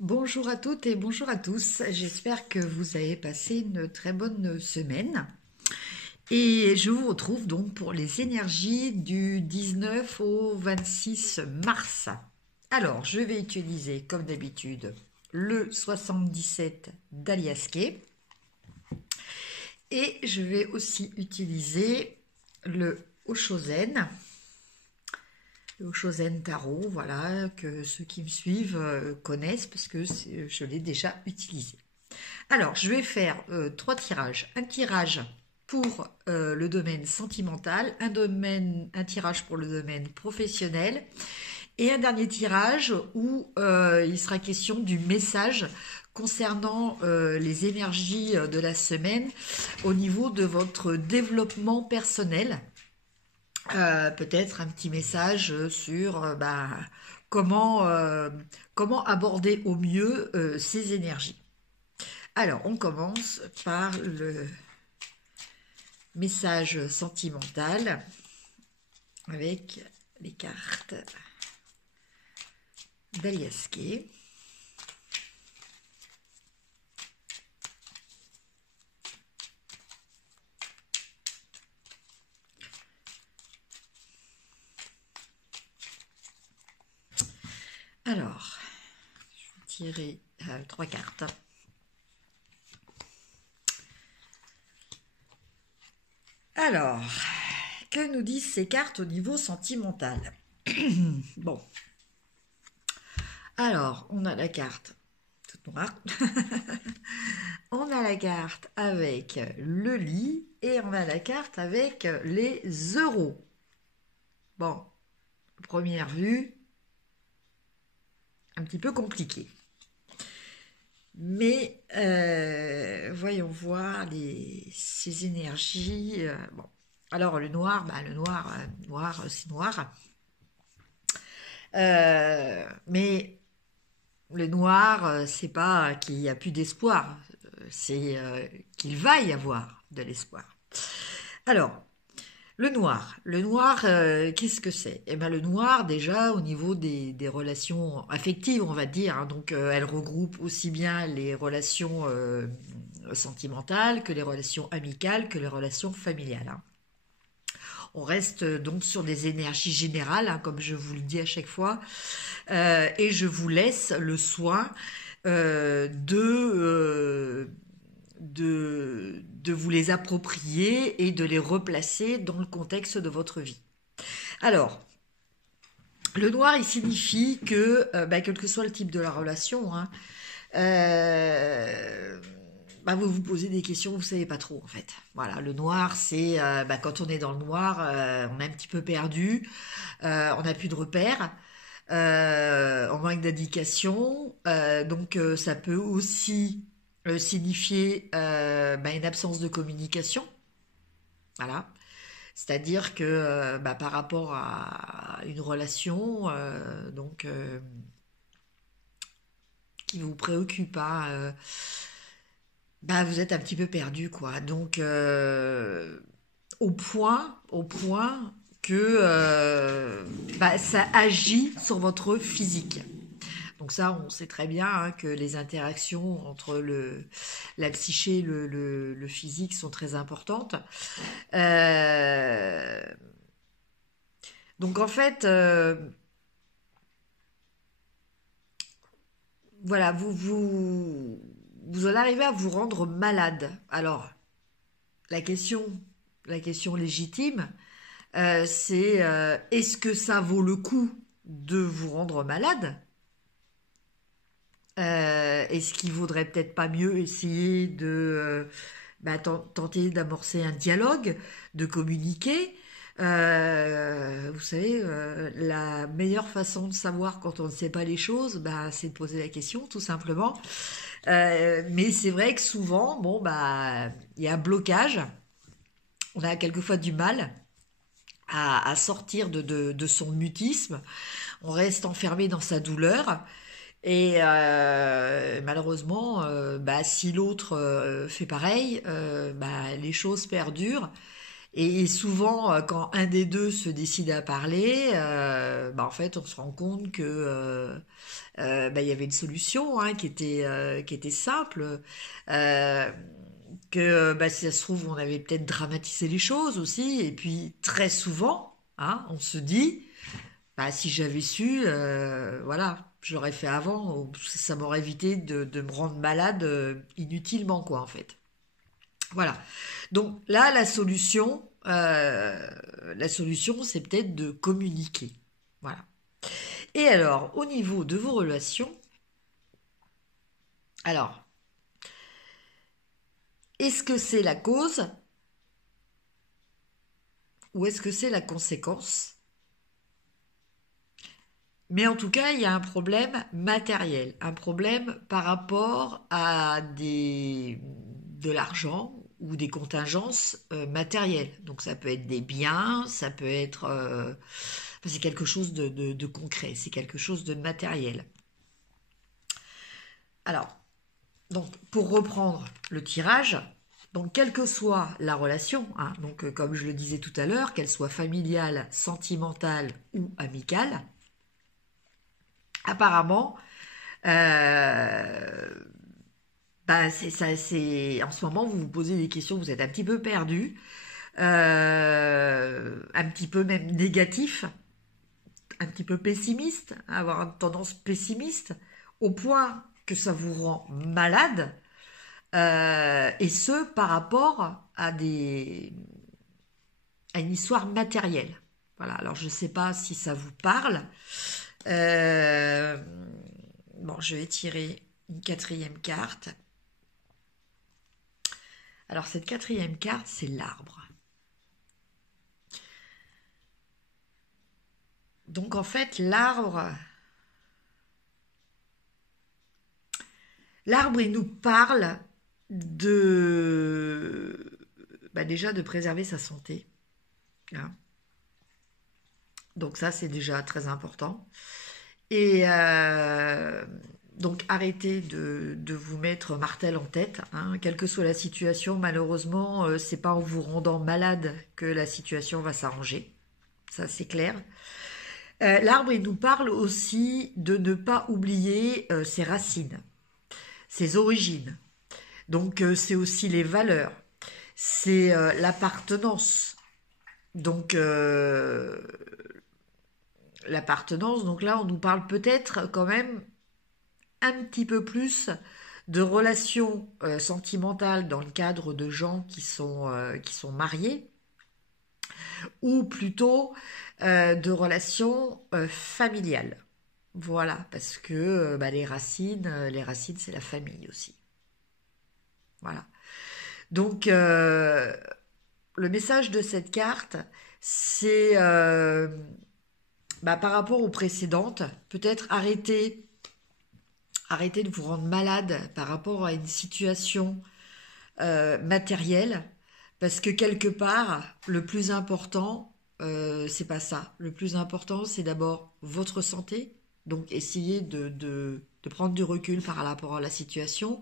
Bonjour à toutes et bonjour à tous. J'espère que vous avez passé une très bonne semaine. Et je vous retrouve donc pour les énergies du 19 au 26 mars. Alors, je vais utiliser comme d'habitude le 77 d'Aliasqué et je vais aussi utiliser le Oshozen. Le Oshozen Tarot, voilà, que ceux qui me suivent connaissent parce que je l'ai déjà utilisé. Alors, je vais faire trois tirages. Un tirage pour le domaine sentimental, un tirage pour le domaine professionnel et un dernier tirage où il sera question du message concernant les énergies de la semaine au niveau de votre développement personnel. Peut-être un petit message sur comment, comment aborder au mieux ces énergies. Alors, on commence par le message sentimental avec les cartes d'Aliasqué. Alors, je vais tirer trois cartes. Alors, que nous disent ces cartes au niveau sentimental? Bon. Alors, on a la carte toute noire. On a la carte avec le lit et on a la carte avec les euros. Bon, première vue, un petit peu compliqué. Mais voyons voir ces énergies. Bon. Alors le noir, noir, c'est noir. Mais le noir, c'est pas qu'il n'y a plus d'espoir, c'est qu'il va y avoir de l'espoir. Alors, le noir, qu'est-ce que c'est? Eh ben, le noir, déjà, au niveau des relations affectives, on va dire, hein, donc elle regroupe aussi bien les relations sentimentales que les relations amicales, que les relations familiales. Hein. On reste donc sur des énergies générales, hein, comme je vous le dis à chaque fois, et je vous laisse le soin de vous les approprier et de les replacer dans le contexte de votre vie. Alors, le noir, il signifie que, quel que soit le type de la relation, hein, vous vous posez des questions, vous ne savez pas trop en fait. Voilà, le noir, c'est quand on est dans le noir, on est un petit peu perdu, on n'a plus de repères, on manque d'indication, donc ça peut aussi signifier une absence de communication. Voilà. C'est-à-dire que par rapport à une relation qui vous préoccupe, hein, vous êtes un petit peu perdu, quoi. Donc, au point que ça agit sur votre physique. Donc ça, on sait très bien hein, que les interactions entre la psyché et le physique sont très importantes. Euh, donc en fait, voilà, vous en arrivez à vous rendre malade. Alors, la question, la question légitime, c'est est-ce que ça vaut le coup de vous rendre malade? Est-ce qu'il vaudrait peut-être pas mieux essayer de tenter d'amorcer un dialogue, de communiquer? Vous savez, la meilleure façon de savoir quand on ne sait pas les choses, c'est de poser la question, tout simplement. Mais c'est vrai que souvent, il y a un blocage. On a quelquefois du mal à sortir de son mutisme. On reste enfermé dans sa douleur. Et malheureusement, si l'autre fait pareil, les choses perdurent Et souvent, quand un des deux se décide à parler, en fait, on se rend compte que il y avait une solution qui était simple, euh, que si ça se trouve, on avait peut-être dramatisé les choses aussi. Et puis très souvent, on se dit, si j'avais su, voilà, je l'aurais fait avant, ça m'aurait évité de me rendre malade inutilement, quoi, en fait. Voilà. Donc là, la solution, c'est peut-être de communiquer. Voilà. Et alors, au niveau de vos relations, alors, est-ce que c'est la cause ou est-ce que c'est la conséquence? Mais en tout cas, il y a un problème matériel, un problème par rapport à de l'argent ou des contingences matérielles. Donc ça peut être des biens, ça peut être... c'est quelque chose de concret, c'est quelque chose de matériel. Alors, donc pour reprendre le tirage, donc quelle que soit la relation, donc comme je le disais tout à l'heure, qu'elle soit familiale, sentimentale ou amicale, apparemment, euh, c'est ça, c'est en ce moment vous vous posez des questions, vous êtes un petit peu perdu, un petit peu même négatif, un petit peu pessimiste, avoir une tendance pessimiste, au point que ça vous rend malade, et ce par rapport à une histoire matérielle. Voilà. Alors je ne sais pas si ça vous parle. Euh, je vais tirer une quatrième carte. Alors cette quatrième carte, c'est l'arbre. Donc en fait, l'arbre, il nous parle déjà de préserver sa santé. Hein. Donc ça, c'est déjà très important. Et donc arrêtez de vous mettre martel en tête, quelle que soit la situation. Malheureusement, c'est pas en vous rendant malade que la situation va s'arranger. Ça, c'est clair. L'arbre, il nous parle aussi de ne pas oublier ses racines, ses origines. Donc, c'est aussi les valeurs, c'est l'appartenance. Donc, l'appartenance, donc là, on nous parle peut-être quand même un petit peu plus de relations sentimentales dans le cadre de gens qui sont mariés, ou plutôt de relations familiales. Voilà, parce que les racines, c'est la famille aussi. Voilà. Donc, le message de cette carte, c'est par rapport aux précédentes, peut-être arrêter de vous rendre malade par rapport à une situation matérielle, parce que quelque part, le plus important, c'est pas ça. Le plus important, c'est d'abord votre santé. Donc, essayez de prendre du recul par rapport à la situation,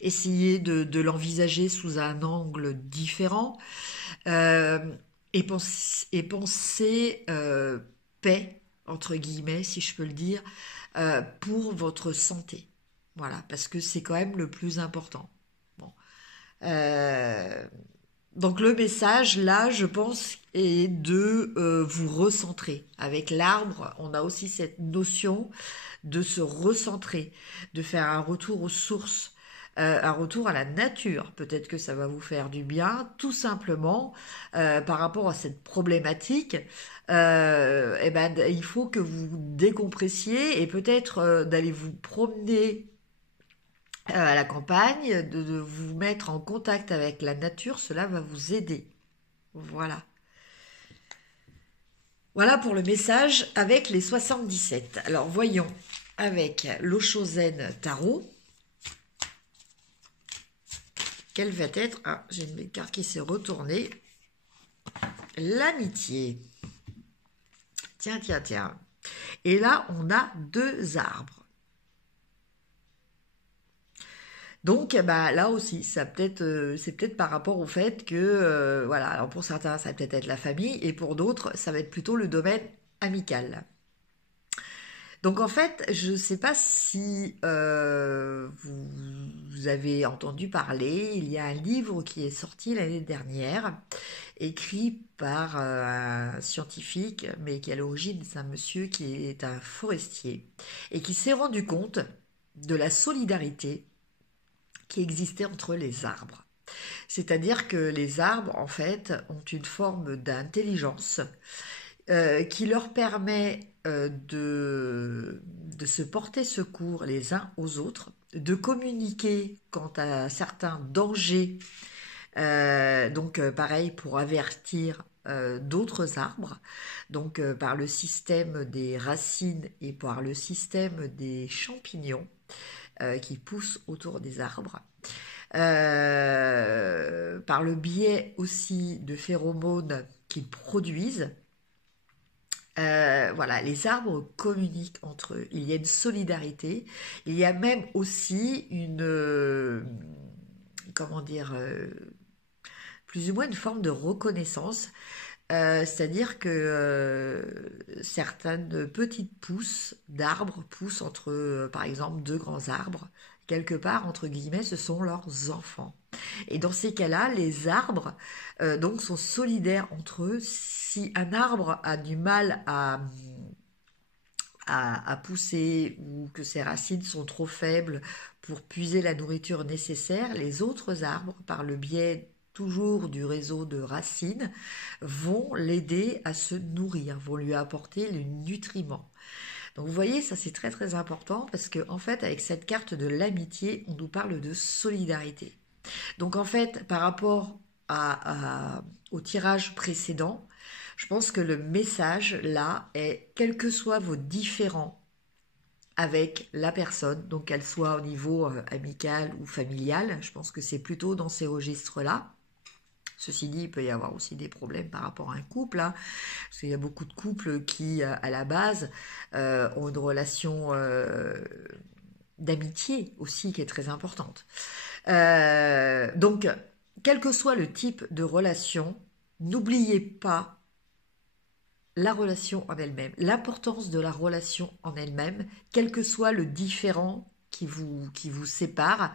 essayez de l'envisager sous un angle différent, euh, et pensez paix, entre guillemets, si je peux le dire, pour votre santé. Voilà, parce que c'est quand même le plus important. Bon. Euh, donc le message, là, je pense, est de vous recentrer. Avec l'arbre, on a aussi cette notion de se recentrer, de faire un retour aux sources, un retour à la nature. Peut-être que ça va vous faire du bien, tout simplement, par rapport à cette problématique. Il faut que vous décompressiez et peut-être d'aller vous promener à la campagne, de vous mettre en contact avec la nature, cela va vous aider. Voilà. Voilà pour le message avec les 77. Alors voyons avec l'Oshozen Tarot. Quelle va être... Ah, j'ai une carte qui s'est retournée. L'amitié. Tiens, tiens, tiens. Et là, on a deux arbres. Donc, bah, là aussi, ça peut-être, c'est peut-être par rapport au fait que, voilà, alors pour certains, ça va peut-être être la famille, et pour d'autres, ça va être plutôt le domaine amical. Donc en fait, je ne sais pas si vous avez entendu parler, il y a un livre qui est sorti l'année dernière, écrit par un scientifique, mais qui à l'origine c'est un monsieur qui est un forestier, et qui s'est rendu compte de la solidarité qui existait entre les arbres. C'est-à-dire que les arbres, en fait, ont une forme d'intelligence qui leur permet de se porter secours les uns aux autres, de communiquer quant à certains dangers, donc pareil pour avertir d'autres arbres, donc par le système des racines et par le système des champignons qui poussent autour des arbres. Par le biais aussi de phéromones qu'ils produisent. Voilà, les arbres communiquent entre eux. Il y a une solidarité. Il y a même aussi une, comment dire, plus ou moins une forme de reconnaissance. C'est-à-dire que certaines petites pousses d'arbres poussent entre, par exemple, deux grands arbres. Quelque part, entre guillemets, ce sont leurs enfants. Et dans ces cas-là, les arbres donc sont solidaires entre eux. Si un arbre a du mal à pousser ou que ses racines sont trop faibles pour puiser la nourriture nécessaire, les autres arbres, par le biais toujours du réseau de racines, vont l'aider à se nourrir, vont lui apporter le nutriment. Donc vous voyez, ça c'est très très important parce que en fait avec cette carte de l'amitié, on nous parle de solidarité. Donc en fait, par rapport au tirage précédent, je pense que le message là est, quels que soient vos différends avec la personne, donc qu'elle soit au niveau amical ou familial, je pense que c'est plutôt dans ces registres-là. Ceci dit, il peut y avoir aussi des problèmes par rapport à un couple, hein, parce qu'il y a beaucoup de couples qui, à la base, ont une relation d'amitié aussi qui est très importante. Donc, quel que soit le type de relation, n'oubliez pas la relation en elle-même, l'importance de la relation en elle-même, quel que soit le différent qui vous sépare,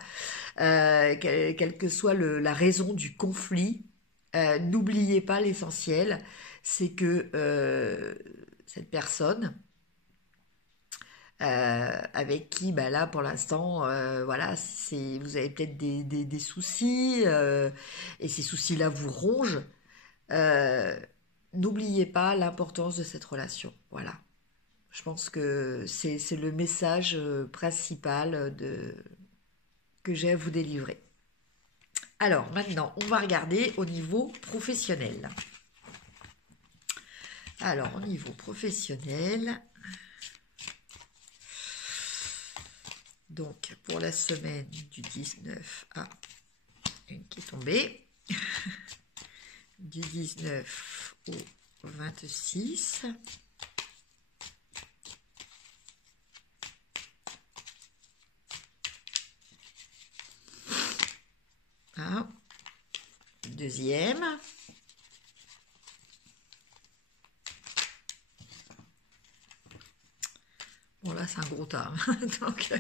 quelle que soit la raison du conflit, n'oubliez pas l'essentiel, c'est que cette personne avec qui, bah là, pour l'instant, voilà, vous avez peut-être des soucis, et ces soucis-là vous rongent. Euh, N'oubliez pas l'importance de cette relation. Voilà. Je pense que c'est le message principal que j'ai à vous délivrer. Alors, maintenant, on va regarder au niveau professionnel. Alors, au niveau professionnel, donc pour la semaine du 19 à une qui est tombée, du 19 au 26. Ah, deuxième. Bon là c'est un gros tas, donc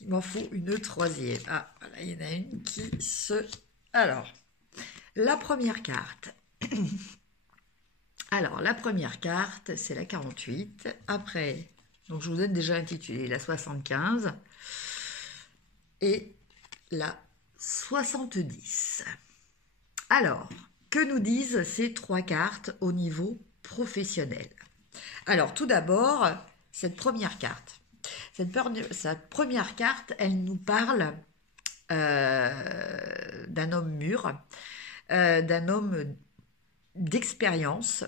il m'en faut une troisième. Ah, voilà, il y en a une qui se... Alors, la première carte. Alors, la première carte, c'est la 48. Après, donc je vous donne déjà intitulé la 75 et la 70. Alors, que nous disent ces trois cartes au niveau professionnel? Alors, tout d'abord, cette première carte. Cette première carte, elle nous parle d'un homme mûr, d'un homme d'expérience.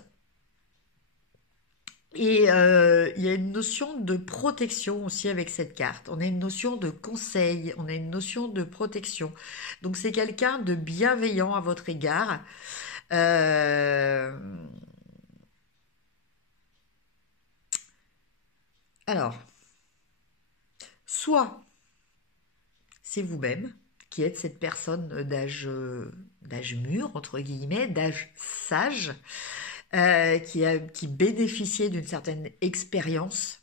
Et il y a une notion de protection aussi avec cette carte. On a une notion de conseil, on a une notion de protection. Donc c'est quelqu'un de bienveillant à votre égard. Euh, Alors, soit c'est vous-même qui êtes cette personne d'âge mûr, entre guillemets, d'âge sage, qui bénéficiait d'une certaine expérience,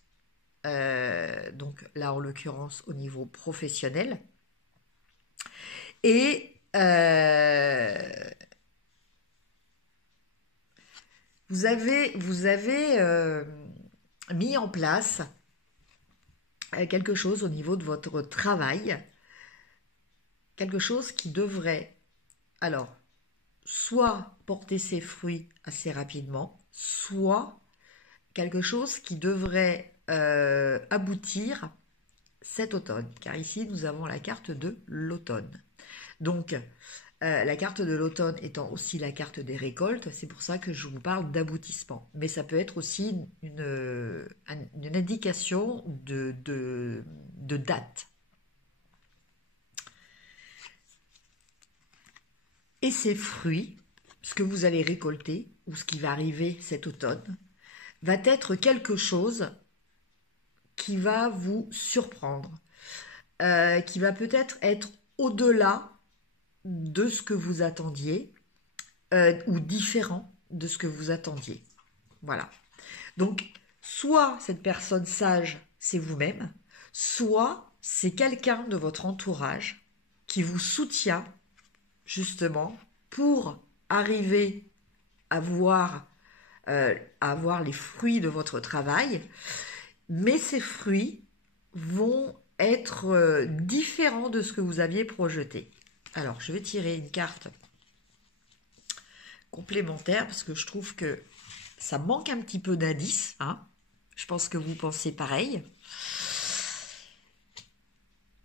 donc là en l'occurrence au niveau professionnel, et vous avez mis en place quelque chose au niveau de votre travail, quelque chose qui devrait, alors, soit porter ses fruits assez rapidement, soit quelque chose qui devrait aboutir cet automne, car ici nous avons la carte de l'automne. Donc, la carte de l'automne étant aussi la carte des récoltes, c'est pour ça que je vous parle d'aboutissement. Mais ça peut être aussi une indication de date. Et ces fruits, ce que vous allez récolter, ou ce qui va arriver cet automne, va être quelque chose qui va vous surprendre, qui va peut-être être au-delà de ce que vous attendiez, ou différent de ce que vous attendiez. Voilà. Donc, soit cette personne sage, c'est vous-même, soit c'est quelqu'un de votre entourage qui vous soutient justement pour arriver à voir les fruits de votre travail, mais ces fruits vont être différents de ce que vous aviez projeté. Alors, je vais tirer une carte complémentaire parce que je trouve que ça manque un petit peu d'indices, hein. Je pense que vous pensez pareil.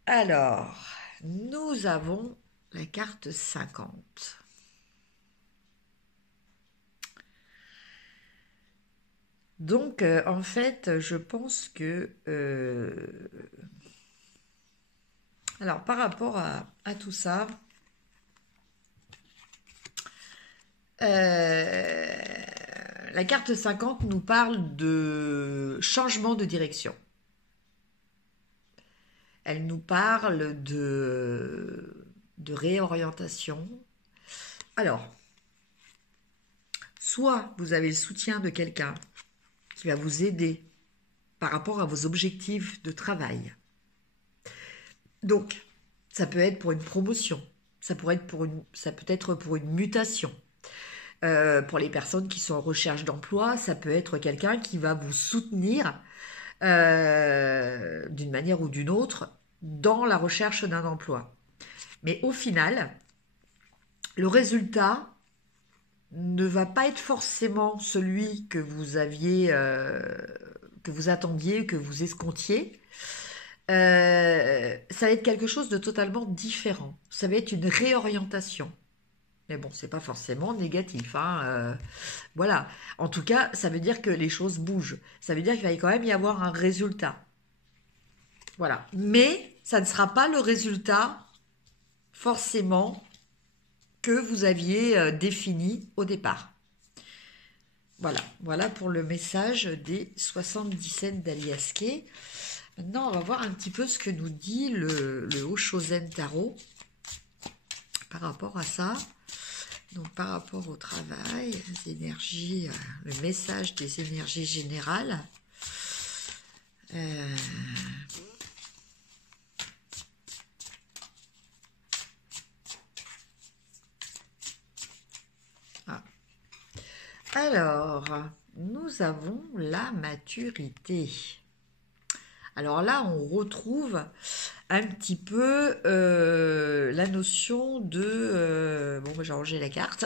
Alors, nous avons la carte 50. Donc, en fait, je pense que... alors, par rapport à tout ça, la carte 50 nous parle de changement de direction. Elle nous parle de réorientation. Alors, soit vous avez le soutien de quelqu'un qui va vous aider par rapport à vos objectifs de travail. Donc, ça peut être pour une promotion, ça peut être pour une mutation. Pour les personnes qui sont en recherche d'emploi, ça peut être quelqu'un qui va vous soutenir d'une manière ou d'une autre dans la recherche d'un emploi. Mais au final, le résultat ne va pas être forcément celui que vous aviez, que vous attendiez, que vous escomptiez. Ça va être quelque chose de totalement différent. Ça va être une réorientation. Mais bon, c'est pas forcément négatif, hein. Voilà. En tout cas, ça veut dire que les choses bougent. Ça veut dire qu'il va quand même y avoir un résultat. Voilà. Mais ça ne sera pas le résultat forcément que vous aviez défini au départ. Voilà. Voilà pour le message des 77 d'Aliaské. Maintenant, on va voir un petit peu ce que nous dit le Oshozen Tarot par rapport à ça. Donc, par rapport au travail, les énergies, le message des énergies générales. Alors, nous avons la maturité. Alors là, on retrouve un petit peu la notion de... bon, j'ai rangé la carte.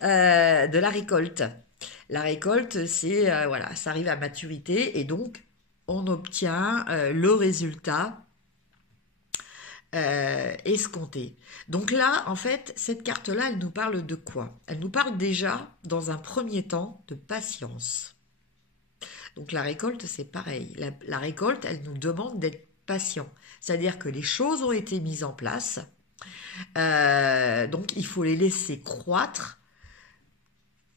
De la récolte. La récolte, c'est... voilà, ça arrive à maturité et donc, on obtient le résultat escompté. Donc là, en fait, cette carte-là, elle nous parle de quoi? Elle nous parle déjà, dans un premier temps, de patience. Donc la récolte, c'est pareil. La récolte, elle nous demande d'être patient. C'est-à-dire que les choses ont été mises en place. Donc il faut les laisser croître,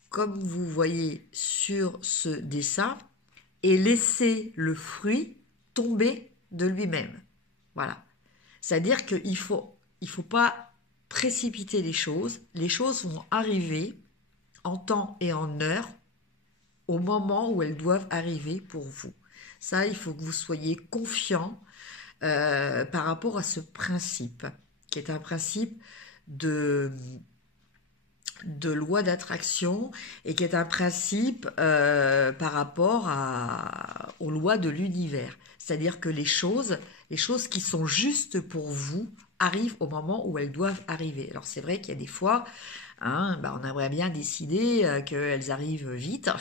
comme vous voyez sur ce dessin, et laisser le fruit tomber de lui-même. Voilà. C'est-à-dire qu'il faut pas précipiter les choses. Les choses vont arriver en temps et en heure au moment où elles doivent arriver pour vous. Ça, il faut que vous soyez confiant par rapport à ce principe, qui est un principe de loi d'attraction et qui est un principe par rapport aux lois de l'univers. C'est-à-dire que les choses qui sont justes pour vous arrivent au moment où elles doivent arriver. Alors c'est vrai qu'il y a des fois, hein, on aimerait bien décider qu'elles arrivent vite,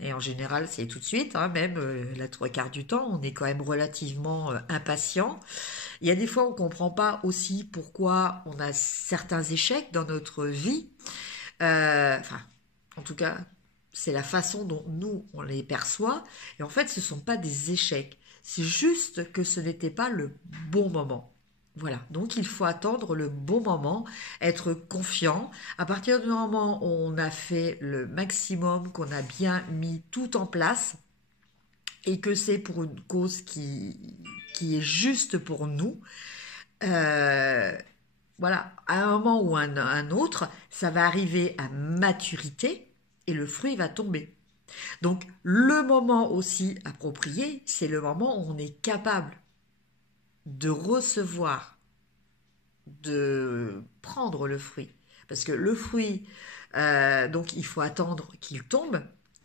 et en général c'est tout de suite, hein, même la trois quarts du temps, on est quand même relativement impatient. Il y a des fois on ne comprend pas aussi pourquoi on a certains échecs dans notre vie. Enfin, en tout cas, c'est la façon dont nous, on les perçoit. Et en fait, ce ne sont pas des échecs. C'est juste que ce n'était pas le bon moment. Voilà, donc il faut attendre le bon moment, être confiant. À partir du moment où on a fait le maximum, qu'on a bien mis tout en place, et que c'est pour une cause qui est juste pour nous, voilà, à un moment ou un autre, ça va arriver à maturité et le fruit va tomber. Donc le moment aussi approprié, c'est le moment où on est capable de recevoir, de prendre le fruit. Parce que le fruit, donc il faut attendre qu'il tombe,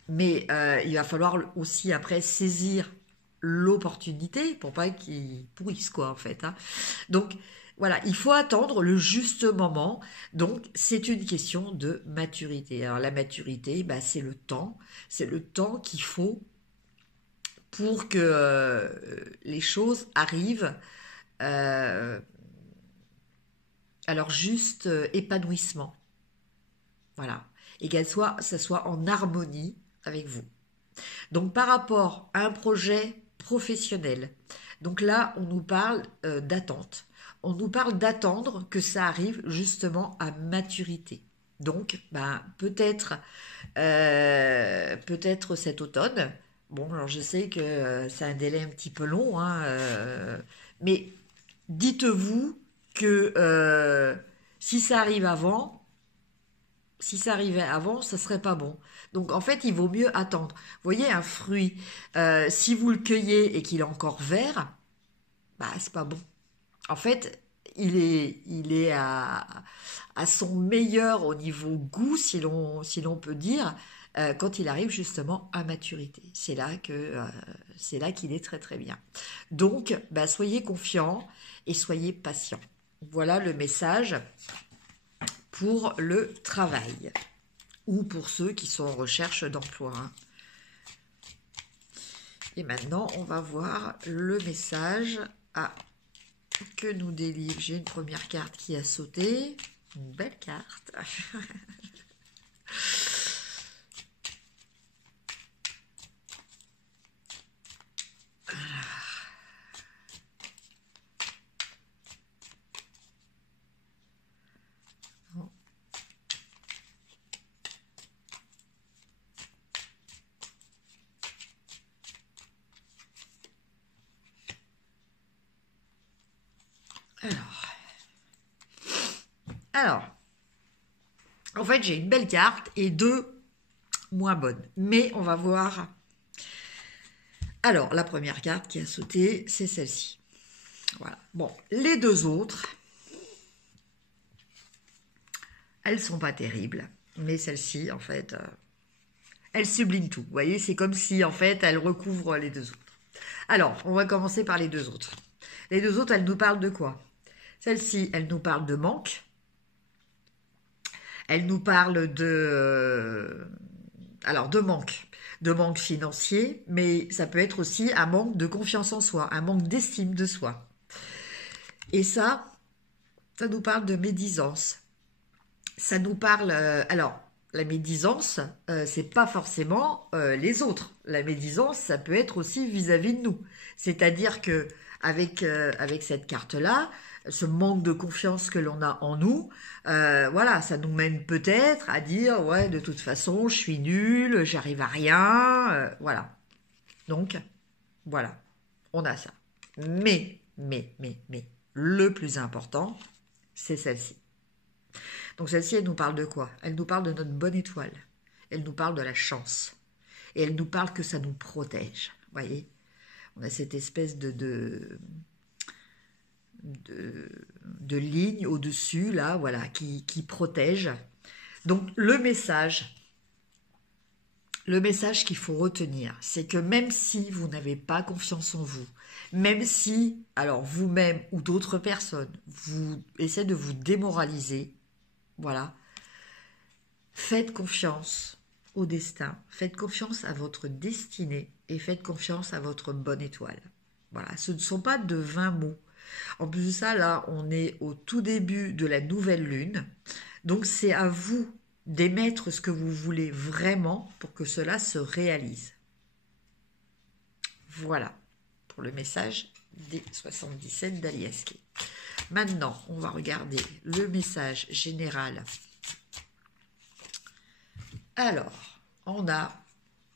mais il va falloir aussi après saisir l'opportunité pour pas qu'il pourrisse quoi en fait. Hein. Donc voilà, il faut attendre le juste moment. Donc c'est une question de maturité. Alors la maturité, c'est le temps. C'est le temps qu'il faut pour que les choses arrivent à leur juste épanouissement. Voilà. Et ça soit en harmonie avec vous. Donc par rapport à un projet professionnel, donc là on nous parle d'attente. On nous parle d'attendre que ça arrive justement à maturité. Donc peut-être cet automne. Bon, alors je sais que c'est un délai un petit peu long, hein, mais dites-vous que si ça arrive avant, si ça arrivait avant, ça serait pas bon. Donc en fait, il vaut mieux attendre. Vous voyez, un fruit, si vous le cueillez et qu'il est encore vert, c'est pas bon. En fait, il est à son meilleur au niveau goût, si l'on peut dire, quand il arrive justement à maturité. C'est là qu'il est très très bien. Donc, soyez confiants et soyez patients. Voilà le message pour le travail ou pour ceux qui sont en recherche d'emploi. Hein. Et maintenant, on va voir le message que nous délivre. J'ai une première carte qui a sauté. Une belle carte. Alors, en fait, j'ai une belle carte et deux moins bonnes. Mais on va voir. Alors, la première carte qui a sauté, c'est celle-ci. Voilà. Bon, les deux autres, elles sont pas terribles. Mais celle-ci, en fait, elle sublime tout. Vous voyez, c'est comme si, en fait, elle recouvre les deux autres. Alors, on va commencer par les deux autres. Les deux autres, elles nous parlent de quoi? Celle-ci, elle nous parle de manque. Elle nous parle de manque financier, mais ça peut être aussi un manque de confiance en soi, un manque d'estime de soi. Et ça nous parle de médisance. Ça nous parle, la médisance, c'est pas forcément les autres. La médisance, ça peut être aussi vis-à-vis de nous. C'est-à-dire que avec cette carte-là, ce manque de confiance que l'on a en nous, voilà, ça nous mène peut-être à dire ouais, de toute façon, je suis nulle, j'arrive à rien, voilà. Donc, voilà, on a ça. Mais, le plus important, c'est celle-ci. Donc celle-ci, elle nous parle de quoi? Elle nous parle de notre bonne étoile. Elle nous parle de la chance. Et elle nous parle que ça nous protège. Vous voyez? On a cette espèce de ligne au-dessus, là, voilà, qui protège. Donc le message qu'il faut retenir, c'est que même si vous n'avez pas confiance en vous, même si, alors vous-même ou d'autres personnes, vous essaient de vous démoraliser, voilà, faites confiance au destin, faites confiance à votre destinée et faites confiance à votre bonne étoile. Voilà, ce ne sont pas de vains mots. En plus de ça, là, on est au tout début de la nouvelle lune, donc c'est à vous d'émettre ce que vous voulez vraiment pour que cela se réalise. Voilà pour le message des 77 d'Aliaske. Maintenant, on va regarder le message général. Alors, on a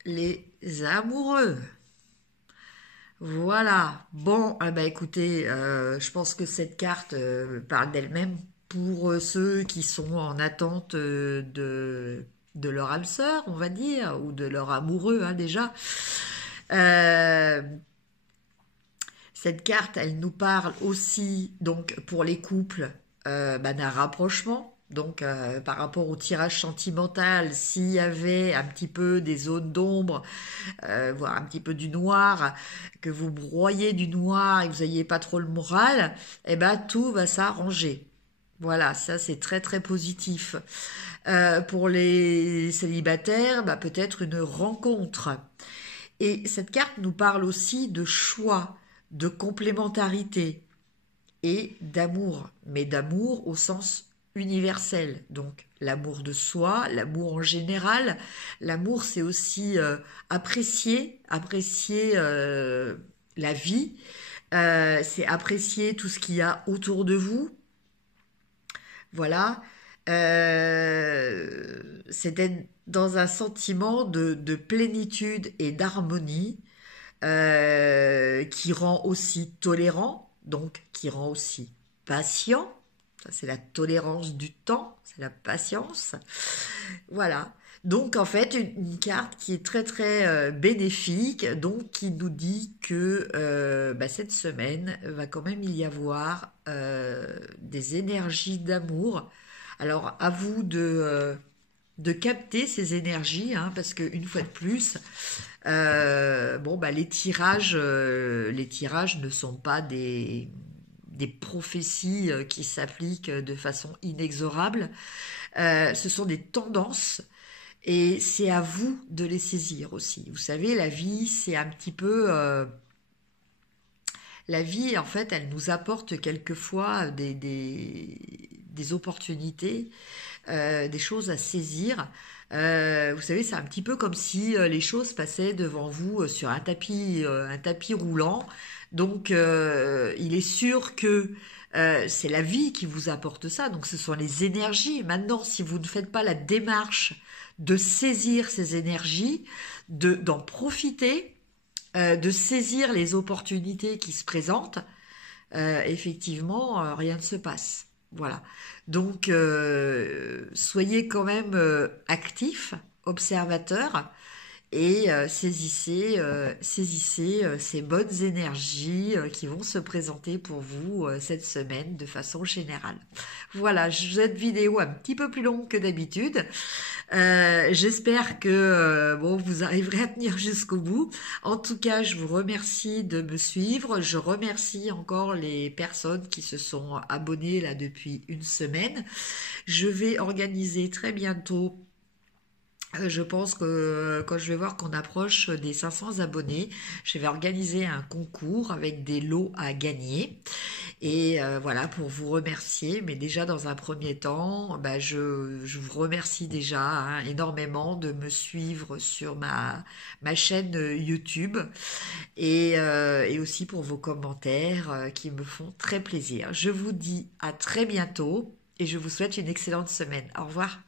les amoureux. Voilà. Bon, écoutez, je pense que cette carte parle d'elle-même pour ceux qui sont en attente de leur âme sœur, on va dire, ou de leur amoureux, hein, déjà. Cette carte, elle nous parle aussi, donc, pour les couples, d'un rapprochement. Donc, par rapport au tirage sentimental, s'il y avait un petit peu des zones d'ombre, voire un petit peu du noir, que vous broyez du noir et que vous n'ayez pas trop le moral, eh ben, tout va s'arranger. Voilà, ça c'est très très positif. Pour les célibataires, peut-être une rencontre. Et cette carte nous parle aussi de choix, de complémentarité et d'amour, mais d'amour au sens universel. Donc l'amour de soi, l'amour en général. L'amour, c'est aussi apprécier la vie, c'est apprécier tout ce qu'il y a autour de vous. Voilà, c'était dans un sentiment de plénitude et d'harmonie qui rend aussi tolérant, donc qui rend aussi patient. Ça, c'est la tolérance du temps, c'est la patience. Voilà. Donc, en fait, une carte qui est très, très bénéfique, donc qui nous dit que cette semaine va quand même y avoir des énergies d'amour. Alors, à vous de capter ces énergies, hein, parce qu'une fois de plus, les tirages ne sont pas des prophéties qui s'appliquent de façon inexorable. Ce sont des tendances et c'est à vous de les saisir aussi. Vous savez, la vie, c'est un petit peu... la vie, en fait, elle nous apporte quelquefois des opportunités, des choses à saisir. Vous savez, c'est un petit peu comme si les choses passaient devant vous sur un tapis roulant. Donc, il est sûr que c'est la vie qui vous apporte ça. Donc, ce sont les énergies. Maintenant, si vous ne faites pas la démarche de saisir ces énergies, d'en profiter, de saisir les opportunités qui se présentent, effectivement, rien ne se passe. Voilà. Donc, soyez quand même actifs, observateurs, et saisissez ces bonnes énergies qui vont se présenter pour vous cette semaine de façon générale. Voilà, cette vidéo un petit peu plus longue que d'habitude. J'espère que vous arriverez à tenir jusqu'au bout. En tout cas, je vous remercie de me suivre. Je remercie encore les personnes qui se sont abonnées là depuis une semaine. Je vais organiser très bientôt. Je pense que quand je vais voir qu'on approche des 500 abonnés, je vais organiser un concours avec des lots à gagner. Et voilà, pour vous remercier. Mais déjà, dans un premier temps, je vous remercie déjà énormément de me suivre sur ma chaîne YouTube. Et aussi pour vos commentaires qui me font très plaisir. Je vous dis à très bientôt et je vous souhaite une excellente semaine. Au revoir.